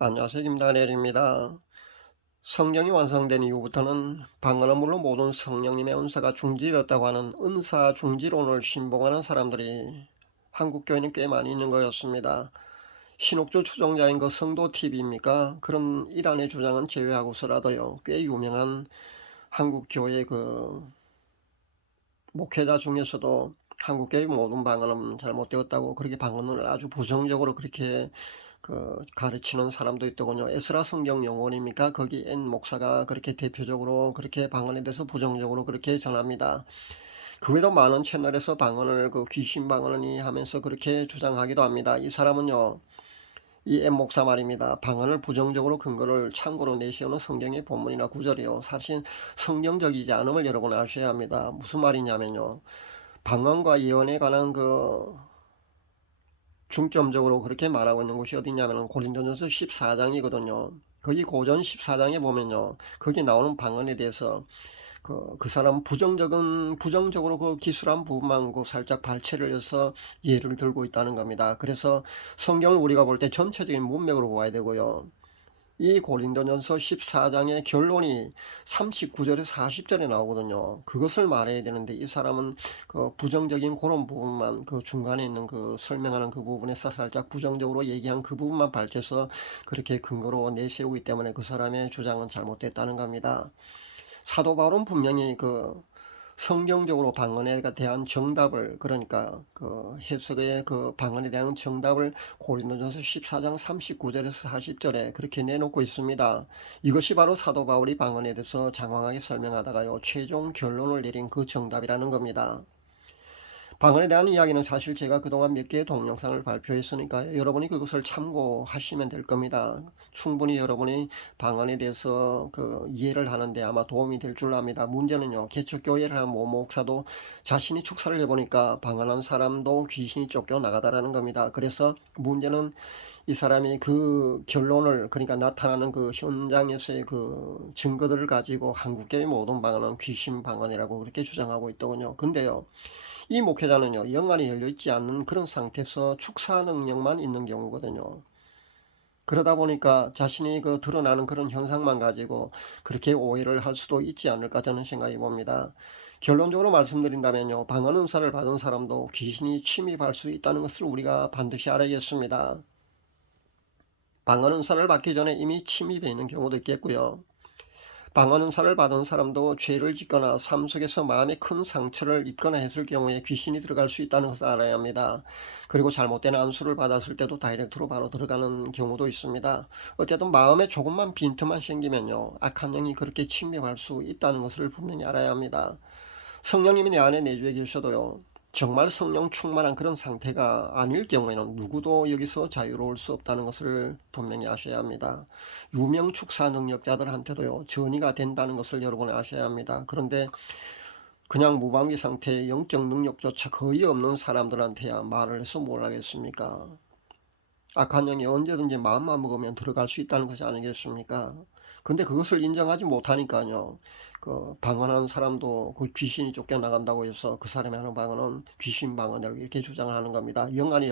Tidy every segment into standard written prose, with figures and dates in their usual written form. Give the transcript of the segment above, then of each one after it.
안녕하세요. 김다니엘입니다. 성경이 완성된 이후부터는 방언은 물론 모든 성령님의 은사가 중지되었다고 하는 은사 중지론을 신봉하는 사람들이 한국 교회는 꽤 많이 있는 거였습니다. 신옥주 추종자인 그 성도 TV입니까? 그런 이단의 주장은 제외하고서라도요, 꽤 유명한 한국 교회 그 목회자 중에서도 한국교회 모든 방언은 잘못되었다고 그렇게 방언을 아주 부정적으로 그렇게 가르치는 사람도 있더군요. 에스라 성경 용어입니까? 거기 N 목사가 그렇게 대표적으로 그렇게 방언에 대해서 부정적으로 그렇게 전합니다. 그 외에도 많은 채널에서 방언을 귀신 방언이 하면서 그렇게 주장하기도 합니다. 이 사람은요, 이 M 목사 말입니다. 방언을 부정적으로 근거를 참고로 내세우는 성경의 본문이나 구절이요, 사실 성경적이지 않음을 여러분 아셔야 합니다. 무슨 말이냐면요, 방언과 예언에 관한 중점적으로 그렇게 말하고 있는 곳이 어디냐면 고린도전서 14장이거든요. 거기 고전 14장에 보면요, 거기 나오는 방언에 대해서 그 사람 부정적으로 그 기술한 부분만 살짝 발췌를 해서 예를 들고 있다는 겁니다. 그래서 성경을 우리가 볼 때 전체적인 문맥으로 보아야 되고요, 이 고린도전서 14장의 결론이 39절에서 40절에 나오거든요. 그것을 말해야 되는데 이 사람은 그 부정적인 그런 부분만, 그 중간에 있는 그 설명하는 그 부분에서 살짝 부정적으로 얘기한 그 부분만 밝혀서 그렇게 근거로 내세우기 때문에 그 사람의 주장은 잘못됐다는 겁니다. 사도 바울은 분명히 성경적으로 방언에 대한 정답을, 그러니까 해석의 방언에 대한 정답을 고린도전서 14장 39절에서 40절에 그렇게 내놓고 있습니다. 이것이 바로 사도 바울이 방언에 대해서 장황하게 설명하다가요, 최종 결론을 내린 그 정답이라는 겁니다. 방언에 대한 이야기는 사실 제가 그동안 몇 개의 동영상을 발표했으니까 여러분이 그것을 참고하시면 될 겁니다. 충분히 여러분이 방언에 대해서 이해를 하는데 아마 도움이 될 줄 압니다. 문제는요, 개척교회를 한 모 목사도 자신이 축사를 해보니까 방언한 사람도 귀신이 쫓겨나가다라는 겁니다. 그래서 문제는 이 사람이 그 결론을, 그러니까 나타나는 그 현장에서의 그 증거들을 가지고 한국교회 모든 방언은 귀신 방언이라고 그렇게 주장하고 있더군요. 근데요, 이 목회자는요, 영안이 열려있지 않는 그런 상태에서 축사 능력만 있는 경우거든요. 그러다 보니까 자신이 드러나는 그런 현상만 가지고 그렇게 오해를 할 수도 있지 않을까 저는 생각해 봅니다. 결론적으로 말씀드린다면요, 방언 은사를 받은 사람도 귀신이 침입할 수 있다는 것을 우리가 반드시 알아야겠습니다. 방언 은사를 받기 전에 이미 침입해 있는 경우도 있겠고요, 방언 은사를 받은 사람도 죄를 짓거나 삶 속에서 마음에 큰 상처를 입거나 했을 경우에 귀신이 들어갈 수 있다는 것을 알아야 합니다. 그리고 잘못된 안수를 받았을 때도 다이렉트로 바로 들어가는 경우도 있습니다. 어쨌든 마음에 조금만 빈틈만 생기면요, 악한 영이 그렇게 침입할 수 있다는 것을 분명히 알아야 합니다. 성령님이 내 안에 내주에 계셔도요, 정말 성령 충만한 그런 상태가 아닐 경우에는 누구도 여기서 자유로울 수 없다는 것을 분명히 아셔야 합니다. 유명 축사 능력자들한테도요, 전이가 된다는 것을 여러분 아셔야 합니다. 그런데 그냥 무방비 상태의 영적 능력조차 거의 없는 사람들한테야 말을 해서 뭘 하겠습니까? 악한 영이 언제든지 마음만 먹으면 들어갈 수 있다는 것이 아니겠습니까? 근데 그것을 인정하지 못하니까요, 방언하는 사람도 그 귀신이 쫓겨나간다고 해서 그 사람이 하는 방언은 귀신 방언이라고 이렇게 주장하는 겁니다. 영안이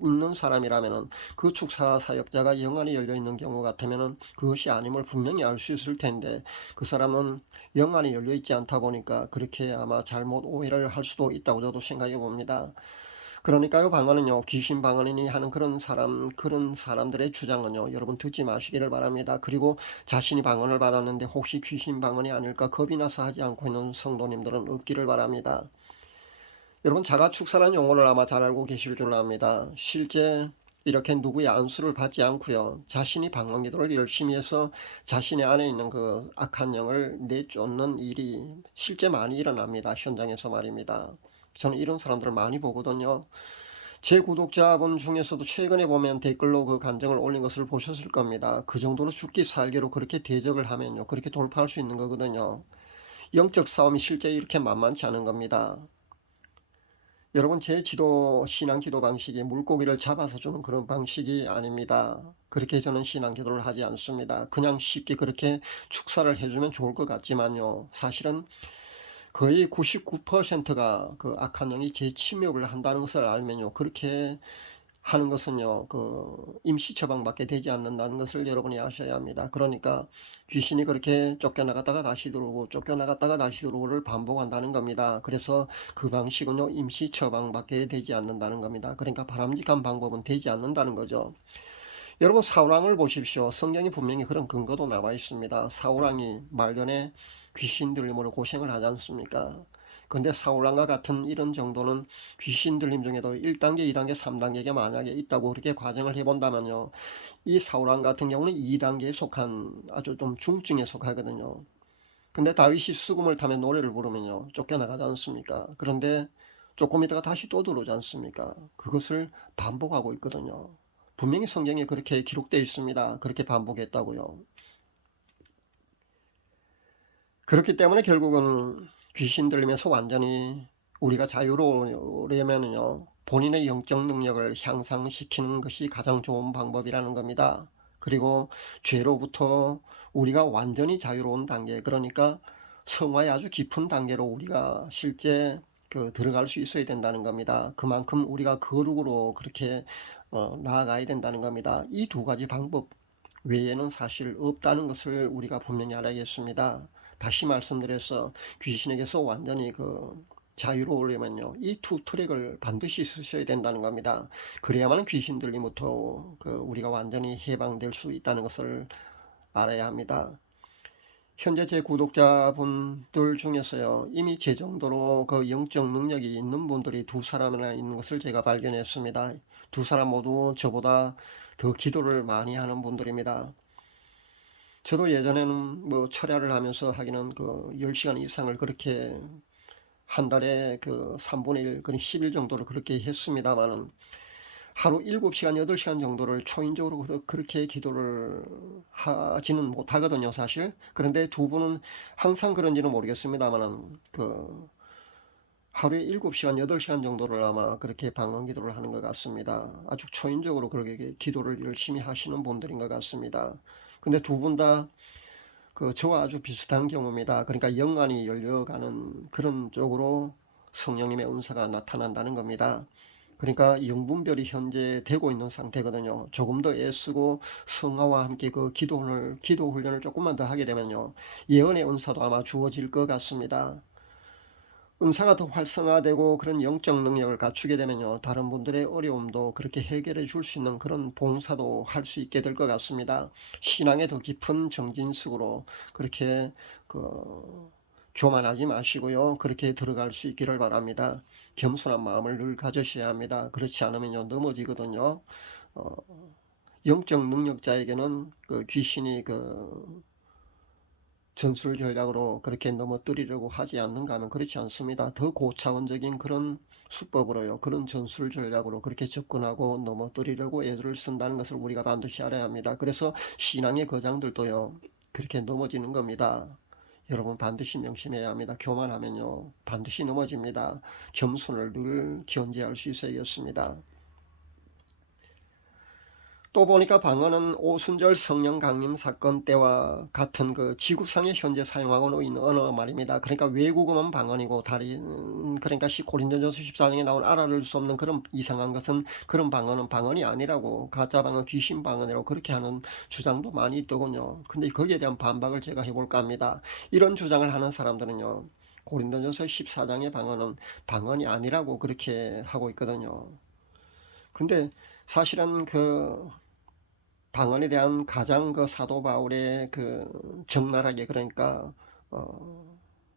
있는 사람이라면은, 그 축사 사역자가 영안이 열려 있는 경우 같으면은 그것이 아님을 분명히 알 수 있을 텐데, 그 사람은 영안이 열려 있지 않다 보니까 그렇게 아마 잘못 오해를 할 수도 있다고 저도 생각해 봅니다. 그러니까요, 방언은요, 귀신 방언이니 하는 그런 사람들의 주장은요, 여러분 듣지 마시기를 바랍니다. 그리고 자신이 방언을 받았는데 혹시 귀신 방언이 아닐까 겁이 나서 하지 않고 있는 성도님들은 없기를 바랍니다. 여러분, 자가축사라는 용어를 아마 잘 알고 계실 줄 압니다. 실제 이렇게 누구의 안수를 받지 않고요, 자신이 방언 기도를 열심히 해서 자신의 안에 있는 그 악한 영을 내쫓는 일이 실제 많이 일어납니다. 현장에서 말입니다. 저는 이런 사람들을 많이 보거든요. 제 구독자분 중에서도 최근에 보면 댓글로 그 간증을 올린 것을 보셨을 겁니다. 그 정도로 죽기 살기로 그렇게 대적을 하면요, 그렇게 돌파할 수 있는 거거든요. 영적 싸움이 실제 이렇게 만만치 않은 겁니다. 여러분, 제 신앙 지도 방식이 물고기를 잡아서 주는 그런 방식이 아닙니다. 그렇게 저는 신앙 기도를 하지 않습니다. 그냥 쉽게 그렇게 축사를 해주면 좋을 것 같지만요, 사실은 거의 99%가 그 악한 영이 재침입을 한다는 것을 알면요, 그렇게 하는 것은요, 임시 처방밖에 되지 않는다는 것을 여러분이 아셔야 합니다. 그러니까 귀신이 그렇게 쫓겨나갔다가 다시 들어오고 쫓겨나갔다가 다시 들어오고를 반복한다는 겁니다. 그래서 그 방식은요, 임시 처방밖에 되지 않는다는 겁니다. 그러니까 바람직한 방법은 되지 않는다는 거죠. 여러분, 사울왕을 보십시오. 성경이 분명히 그런 근거도 나와 있습니다. 사울왕이 말년에 귀신 들림으로 고생을 하지 않습니까? 근데 사울왕과 같은 이런 정도는 귀신 들림 중에도 1단계, 2단계, 3단계가 만약에 있다고 그렇게 과정을 해본다면요, 이 사울왕 같은 경우는 2단계에 속한 아주 좀 중증에 속하거든요. 근데 다윗이 수금을 타며 노래를 부르면요, 쫓겨나가지 않습니까? 그런데 조금 있다가 다시 또 들어오지 않습니까? 그것을 반복하고 있거든요. 분명히 성경에 그렇게 기록되어 있습니다. 그렇게 반복했다고요. 그렇기 때문에 결국은 귀신 들리면서 완전히 우리가 자유로우려면요, 본인의 영적 능력을 향상시키는 것이 가장 좋은 방법이라는 겁니다. 그리고 죄로부터 우리가 완전히 자유로운 단계, 그러니까 성화의 아주 깊은 단계로 우리가 실제 들어갈 수 있어야 된다는 겁니다. 그만큼 우리가 거룩으로 그렇게 나아가야 된다는 겁니다. 이 두 가지 방법 외에는 사실 없다는 것을 우리가 분명히 알아야겠습니다. 다시 말씀드려서 귀신에게서 완전히 자유로우려면요, 이 두 트랙을 반드시 쓰셔야 된다는 겁니다. 그래야만 귀신 들림부터 우리가 완전히 해방될 수 있다는 것을 알아야 합니다. 현재 제 구독자분들 중에서요, 이미 제 정도로 영적 능력이 있는 분들이 두 사람이나 있는 것을 제가 발견했습니다. 두 사람 모두 저보다 더 기도를 많이 하는 분들입니다. 저도 예전에는 뭐 철야를 하면서 하기는 10시간 이상을 그렇게 한 달에 3분의 1, 그런 10일 정도를 그렇게 했습니다만은 하루 7시간, 8시간 정도를 초인적으로 그렇게 기도를 하지는 못하거든요, 사실. 그런데 두 분은 항상 그런지는 모르겠습니다만은 하루에 7시간, 8시간 정도를 아마 그렇게 방언 기도를 하는 것 같습니다. 아주 초인적으로 그렇게 기도를 열심히 하시는 분들인 것 같습니다. 근데 두 분 다 저와 아주 비슷한 경우입니다. 그러니까 영안이 열려가는 그런 쪽으로 성령님의 은사가 나타난다는 겁니다. 그러니까 영분별이 현재 되고 있는 상태거든요. 조금 더 애쓰고 성화와 함께 기도 훈련을 조금만 더 하게 되면요, 예언의 은사도 아마 주어질 것 같습니다. 은사가 더 활성화되고 그런 영적 능력을 갖추게 되면요, 다른 분들의 어려움도 그렇게 해결해 줄 수 있는 그런 봉사도 할 수 있게 될 것 같습니다. 신앙의 더 깊은 정진숙으로 그렇게 교만하지 마시고요, 그렇게 들어갈 수 있기를 바랍니다. 겸손한 마음을 늘 가지셔야 합니다. 그렇지 않으면요, 넘어지거든요. 어, 영적 능력자에게는 귀신이 전술 전략으로 그렇게 넘어뜨리려고 하지 않는가 하면 그렇지 않습니다. 더 고차원적인 그런 수법으로요, 그런 전술 전략으로 그렇게 접근하고 넘어뜨리려고 애를 쓴다는 것을 우리가 반드시 알아야 합니다. 그래서 신앙의 거장들도요, 그렇게 넘어지는 겁니다. 여러분 반드시 명심해야 합니다. 교만하면요, 반드시 넘어집니다. 겸손을 늘 견제할 수 있어야겠습니다. 또 보니까 방언은 오순절 성령 강림 사건 때와 같은 지구상에 현재 사용하고 있는 언어 말입니다. 그러니까 외국어만 방언이고 다른, 그러니까 고린도전서 14장에 나온 알아들 수 없는 그런 이상한 것은, 그런 방언은 방언이 아니라고, 가짜 방언, 귀신 방언이라고 그렇게 하는 주장도 많이 있더군요. 근데 거기에 대한 반박을 제가 해볼까 합니다. 이런 주장을 하는 사람들은요, 고린도전서 14장의 방언은 방언이 아니라고 그렇게 하고 있거든요. 근데 사실은 방언에 대한 가장 사도 바울의 적나라하게, 그러니까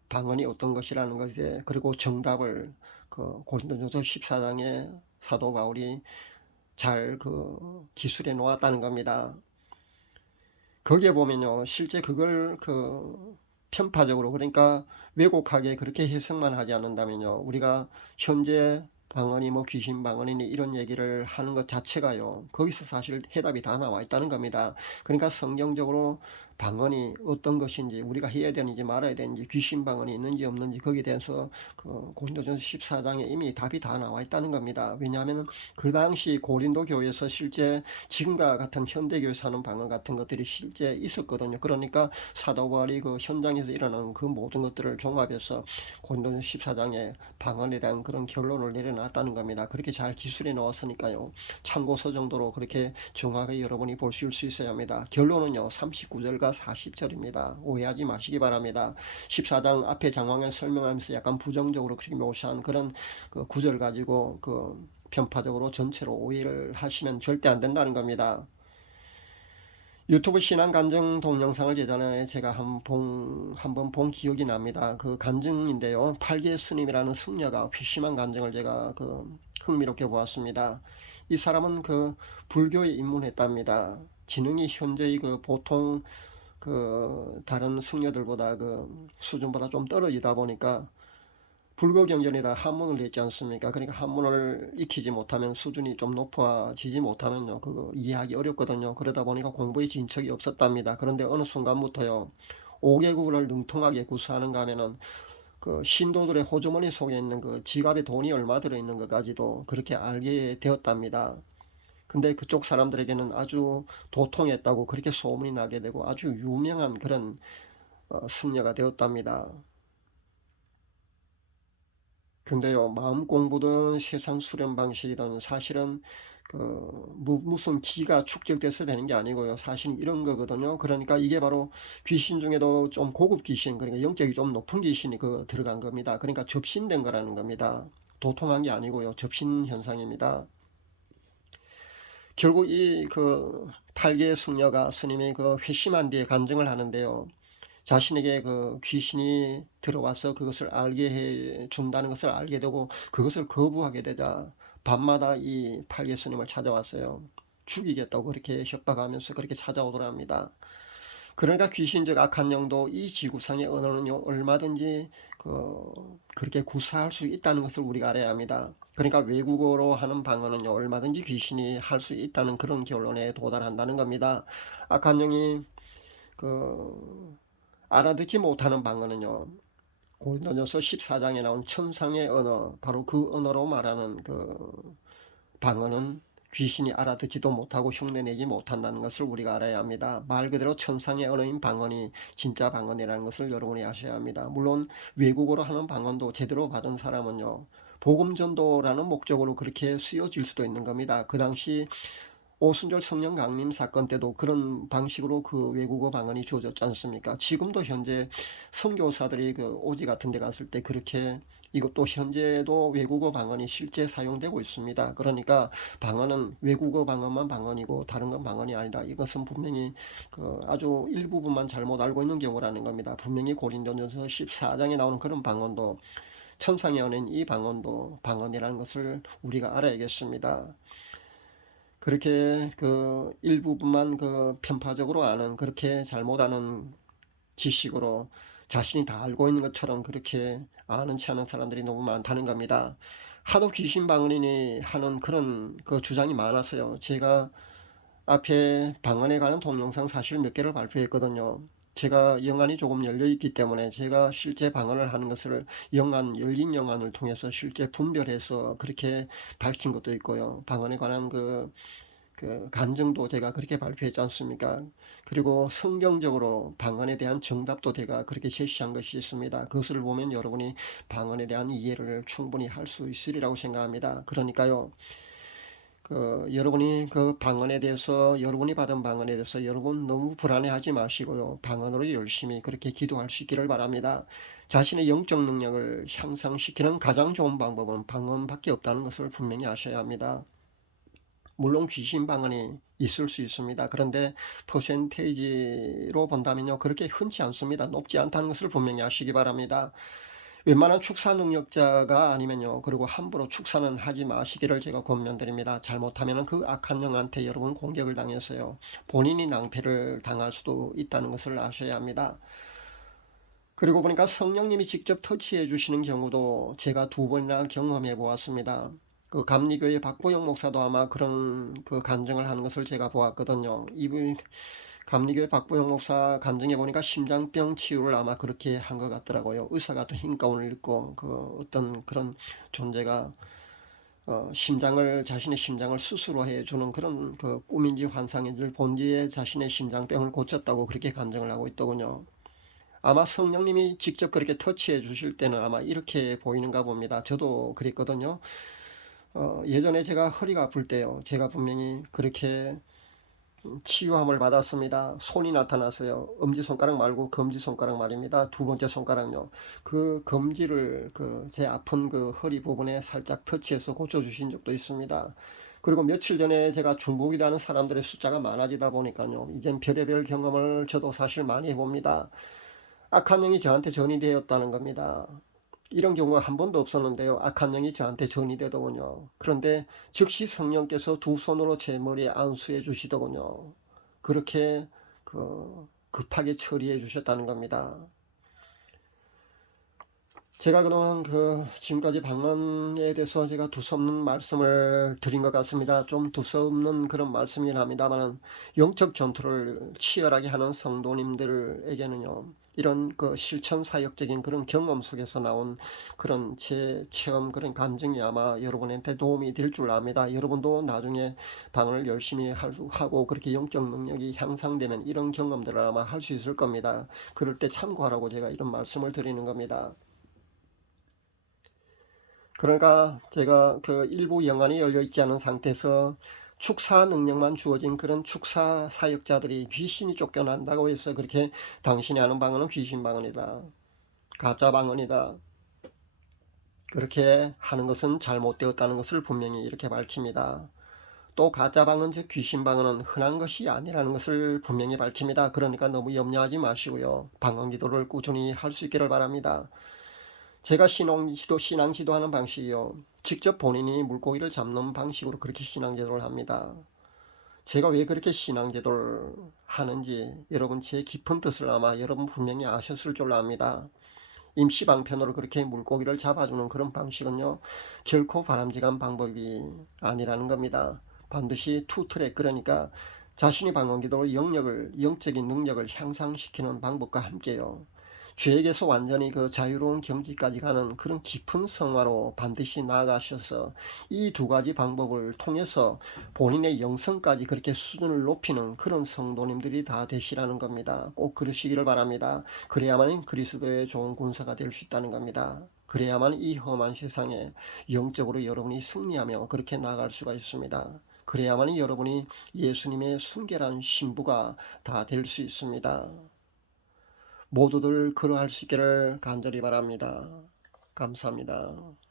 방언이 어떤 것이라는 것에, 그리고 정답을 고린도전서 14장에 사도 바울이 잘 기술해 놓았다는 겁니다. 거기에 보면요, 실제 그걸 편파적으로, 그러니까 왜곡하게 그렇게 해석만 하지 않는다면요, 우리가 현재 방언이 뭐 귀신 방언이니 이런 얘기를 하는 것 자체가요, 거기서 사실 해답이 다 나와 있다는 겁니다. 그러니까 성경적으로 방언이 어떤 것인지, 우리가 해야 되는지 말아야 되는지, 귀신 방언이 있는지 없는지 거기에 대해서 그 고린도전서 14장에 이미 답이 다 나와 있다는 겁니다. 왜냐하면 그 당시 고린도 교회에서 실제 지금과 같은 현대교회에서 하는 방언 같은 것들이 실제 있었거든요. 그러니까 사도 바울이 그 현장에서 일어나는 그 모든 것들을 종합해서 고린도전서 14장에 방언에 대한 그런 결론을 내려놨다는 겁니다. 그렇게 잘 기술해 놓았으니까요. 참고서 정도로 그렇게 정확하게 여러분이 보실 수 있어야 합니다. 결론은요, 39절과 40절입니다. 오해하지 마시기 바랍니다. 14장 앞에 장황을 설명하면서 약간 부정적으로 그렇게 묘사한 그런 그 구절 가지고 그 편파적으로 전체로 오해를 하시면 절대 안 된다는 겁니다. 유튜브 신앙 간증 동영상을 예전에 제가 한번 본 기억이 납니다. 그 간증인데요. 팔계 스님이라는 승려가 회심한 간증을 제가 흥미롭게 보았습니다. 이 사람은 그 불교에 입문했답니다. 지능이 현재의 그 보통 그 다른 승려들보다 그 수준보다 좀 떨어지다 보니까 불교 경전에다 한문을 냈지 않습니까? 그러니까 한문을 익히지 못하면 수준이 좀 높아지지 못하면요, 그거 이해하기 어렵거든요. 그러다 보니까 공부에 진척이 없었답니다. 그런데 어느 순간부터요, 5개국을 능통하게 구사하는가 하면은 그 신도들의 호주머니 속에 있는 그 지갑에 돈이 얼마 들어있는 것까지도 그렇게 알게 되었답니다. 근데 그쪽 사람들에게는 아주 도통했다고 그렇게 소문이 나게 되고 아주 유명한 그런 승려가 되었답니다. 근데요, 마음 공부든 세상 수련 방식이든 사실은 그 무슨 기가 축적돼서 되는 게 아니고요. 사실 이런 거거든요. 그러니까 이게 바로 귀신 중에도 좀 고급 귀신, 그러니까 영적이 좀 높은 귀신이 들어간 겁니다. 그러니까 접신된 거라는 겁니다. 도통한 게 아니고요. 접신 현상입니다. 결국 이 그 8개 승려가 스님이 그 회심한 뒤에 간증을 하는데요. 자신에게 그 귀신이 들어와서 그것을 알게 해 준다는 것을 알게 되고 그것을 거부하게 되자 밤마다 이 팔계 스님을 찾아왔어요. 죽이겠다고 그렇게 협박하면서 그렇게 찾아오더라 합니다. 그러니까 귀신적 악한 영도 이 지구상의 언어는요, 얼마든지 그렇게 구사할 수 있다는 것을 우리가 알아야 합니다. 그러니까 외국어로 하는 방언은요, 얼마든지 귀신이 할 수 있다는 그런 결론에 도달한다는 겁니다. 악한 영이 그 알아듣지 못하는 방언은요, 고린도전서 14장에 나온 천상의 언어, 바로 그 언어로 말하는 그 방언은 귀신이 알아듣지도 못하고 흉내내지 못한다는 것을 우리가 알아야 합니다. 말 그대로 천상의 언어인 방언이 진짜 방언이라는 것을 여러분이 아셔야 합니다. 물론 외국어로 하는 방언도 제대로 받은 사람은요, 복음전도라는 목적으로 그렇게 쓰여질 수도 있는 겁니다. 그 당시 오순절 성령 강림 사건 때도 그런 방식으로 그 외국어 방언이 주어졌지 않습니까? 지금도 현재 선교사들이 그 오지 같은 데 갔을 때 그렇게 이것도 현재도 외국어 방언이 실제 사용되고 있습니다. 그러니까 방언은 외국어 방언만 방언이고 다른 건 방언이 아니다. 이것은 분명히 그 아주 일부분만 잘못 알고 있는 경우라는 겁니다. 분명히 고린도전서 14장에 나오는 그런 방언도 천상에 오는 이 방언도 방언이라는 것을 우리가 알아야겠습니다. 그렇게 그 일부분만 그 편파적으로 아는, 그렇게 잘못 아는 지식으로 자신이 다 알고 있는 것처럼 그렇게 아는 체 하는 사람들이 너무 많다는 겁니다. 하도 귀신 방언인이 하는 그런 그 주장이 많아서요. 제가 앞에 방언에 관한 동영상 사실 몇 개를 발표했거든요. 제가 영안이 조금 열려 있기 때문에 제가 실제 방언을 하는 것을 열린 영안을 통해서 실제 분별해서 그렇게 밝힌 것도 있고요. 방언에 관한 그 간증도 제가 그렇게 발표했지 않습니까? 그리고 성경적으로 방언에 대한 정답도 제가 그렇게 제시한 것이 있습니다. 그것을 보면 여러분이 방언에 대한 이해를 충분히 할 수 있으리라고 생각합니다. 그러니까요, 여러분이 그 방언에 대해서, 여러분이 받은 방언에 대해서 여러분 너무 불안해하지 마시고요. 방언으로 열심히 그렇게 기도할 수 있기를 바랍니다. 자신의 영적 능력을 향상시키는 가장 좋은 방법은 방언밖에 없다는 것을 분명히 아셔야 합니다. 물론 귀신 방언이 있을 수 있습니다. 그런데 퍼센테이지로 본다면요, 그렇게 흔치 않습니다. 높지 않다는 것을 분명히 아시기 바랍니다. 웬만한 축사 능력자가 아니면요, 그리고 함부로 축사는 하지 마시기를 제가 권면드립니다. 잘못하면 그 악한 영한테 여러분 공격을 당해서요, 본인이 낭패를 당할 수도 있다는 것을 아셔야 합니다. 그리고 보니까 성령님이 직접 터치해 주시는 경우도 제가 2번이나 경험해 보았습니다. 그 감리교회 박보영 목사도 아마 그런 그 간증을 하는 것을 제가 보았거든요. 이분 감리교회 박부영 목사 간증해 보니까 심장병 치유를 아마 그렇게 한 것 같더라고요. 의사 같은 흰 가운을 입고 그 어떤 그런 존재가 자신의 심장을 스스로 해주는 그런 그 꿈인지 환상인지 본디에 자신의 심장병을 고쳤다고 그렇게 간증을 하고 있더군요. 아마 성령님이 직접 그렇게 터치해 주실 때는 아마 이렇게 보이는가 봅니다. 저도 그랬거든요. 예전에 제가 허리가 아플 때요. 제가 분명히 그렇게 치유함을 받았습니다. 손이 나타났어요. 엄지손가락 말고 검지손가락 말입니다. 두 번째 손가락요. 그 검지를 제 아픈 그 허리 부분에 살짝 터치해서 고쳐주신 적도 있습니다. 그리고 며칠 전에 제가 중복이라는 사람들의 숫자가 많아지다 보니까요. 이젠 별의별 경험을 저도 사실 많이 해봅니다. 악한 영이 저한테 전이 되었다는 겁니다. 이런 경우가 한 번도 없었는데요. 악한 영이 저한테 전이 되더군요. 그런데 즉시 성령께서 두 손으로 제 머리에 안수해 주시더군요. 그렇게 급하게 처리해 주셨다는 겁니다. 제가 그동안 지금까지 방언에 대해서 제가 두서없는 말씀을 드린 것 같습니다. 좀 두서없는 그런 말씀이긴 합니다만 영적 전투를 치열하게 하는 성도님들에게는요. 이런 실천 사역적인 그런 경험 속에서 나온 그런 제 체험 그런 간증이 아마 여러분한테 도움이 될 줄 압니다. 여러분도 나중에 방언을 열심히 하고 그렇게 영적 능력이 향상되면 이런 경험들을 아마 할 수 있을 겁니다. 그럴 때 참고하라고 제가 이런 말씀을 드리는 겁니다. 그러니까 제가 일부 영안이 열려 있지 않은 상태에서 축사 능력만 주어진 그런 축사 사역자들이 귀신이 쫓겨난다고 해서 그렇게 당신이 하는 방언은 귀신 방언이다. 가짜 방언이다. 그렇게 하는 것은 잘못되었다는 것을 분명히 이렇게 밝힙니다. 또 가짜 방언 즉 귀신 방언은 흔한 것이 아니라는 것을 분명히 밝힙니다. 그러니까 너무 염려하지 마시고요. 방언 기도를 꾸준히 할 수 있기를 바랍니다. 제가 신앙지도하는 방식이요. 직접 본인이 물고기를 잡는 방식으로 그렇게 신앙지도를 합니다. 제가 왜 그렇게 신앙지도를 하는지 여러분 제 깊은 뜻을 아마 여러분 분명히 아셨을 줄로 압니다. 임시방편으로 그렇게 물고기를 잡아주는 그런 방식은요. 결코 바람직한 방법이 아니라는 겁니다. 반드시 투트랙 그러니까 자신이 방언기도로 영적인 능력을 향상시키는 방법과 함께요. 죄에게서 완전히 자유로운 경지까지 가는 그런 깊은 성화로 반드시 나아가셔서 이 두 가지 방법을 통해서 본인의 영성까지 그렇게 수준을 높이는 그런 성도님들이 다 되시라는 겁니다. 꼭 그러시기를 바랍니다. 그래야만 그리스도의 좋은 군사가 될 수 있다는 겁니다. 그래야만 이 험한 세상에 영적으로 여러분이 승리하며 그렇게 나아갈 수가 있습니다. 그래야만 여러분이 예수님의 순결한 신부가 다 될 수 있습니다. 모두들 그러할 수 있기를 간절히 바랍니다. 감사합니다.